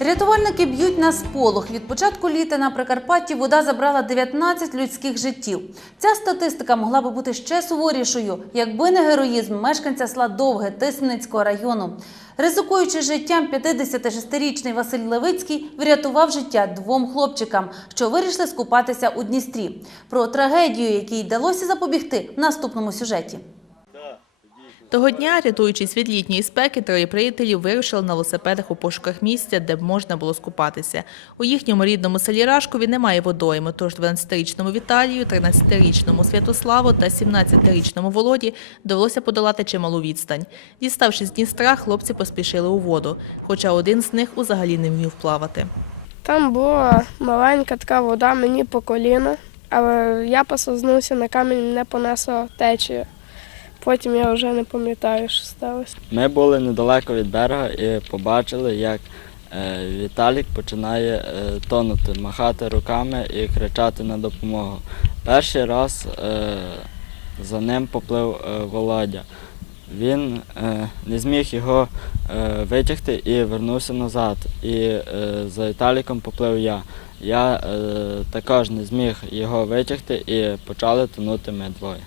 Рятувальники б'ють на сполох. Від початку літа на Прикарпатті вода забрала 19 людських життів. Ця статистика могла би бути ще суворішою, якби не героїзм мешканця села Довге Тисменицького району. Ризикуючи життям, 56-річний Василь Левицький врятував життя двом хлопчикам, що вирішили скупатися у Дністрі. Про трагедію, якій вдалося запобігти, в наступному сюжеті. Того дня, рятуючись від літньої спеки, троє приятелів вирушили на велосипедах у пошуках місця, де б можна було скупатися. У їхньому рідному селі Рашкові немає водойму, тож 12-річному Віталію, 13-річному Святославу та 17-річному Володі довелося подолати чималу відстань. Діставшись з Дністра, хлопці поспішили у воду, хоча один з них узагалі не вмів плавати. Там була маленька така вода мені по коліна, але я посознувся на камінь, мене понесло течія. Потім я вже не пам'ятаю, що сталося. Ми були недалеко від берега і побачили, як е, Віталік починає е, тонути, махати руками і кричати на допомогу. Перший раз е, за ним поплив Володя. Він не зміг його витягти і вернувся назад. І за Віталіком поплив я. Я також не зміг його витягти і почали тонути ми двоє.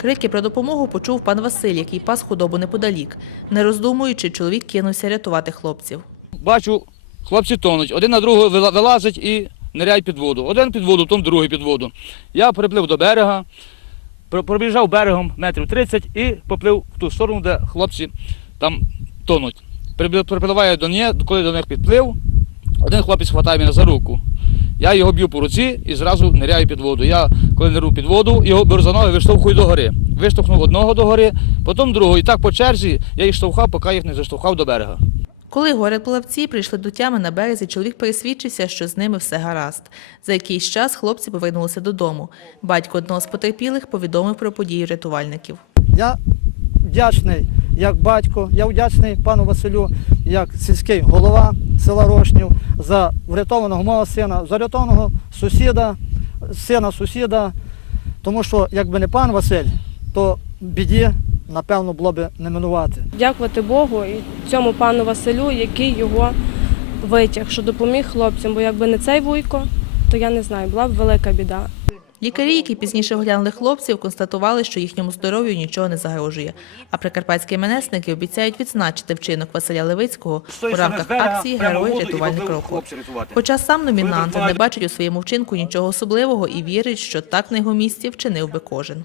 Крики про допомогу почув пан Василь, який пас худобу неподалік. Не роздумуючи, чоловік кинувся рятувати хлопців. бачу, хлопці тонуть, один на другого вилазить і ниряє під воду. Один під воду, потім другий під воду. Я приплив до берега, пробіжав берегом метрів 30 і поплив в ту сторону, де хлопці там тонуть. Припливаю до них, коли до них підплив, один хлопець хватає мене за руку. Я його б'ю по руці і зразу ниряю під воду. Я, коли ниру під воду, його беру за ноги, виштовхую до гори. Виштовхнув одного до гори, потім другого. І так по черзі я їх штовхав, поки їх не заштовхав до берега. Коли горе-плавці прийшли до тями на березі, чоловік пересвідчився, що з ними все гаразд. За якийсь час хлопці повернулися додому. Батько одного з потерпілих повідомив про подію рятувальників. Я вдячний як батько, я вдячний пану Василю, як сільський голова села Рошнів за врятованого мого сина, за врятованого сусіда, сина сусіда. Тому що якби не пан Василь, то біді, напевно, було б не минувати. Дякувати Богу і цьому пану Василю, який його витяг, що допоміг хлопцям, бо якби не цей вуйко, то я не знаю, була б велика біда. Лікарі, які пізніше оглянули хлопців, констатували, що їхньому здоров'ю нічого не загрожує. А прикарпатські менесники обіцяють відзначити вчинок Василя Левицького у рамках акції Герой рятувальних року. Хоча сам номінант не бачить у своєму вчинку нічого особливого і вірить, що так на його місці вчинив би кожен.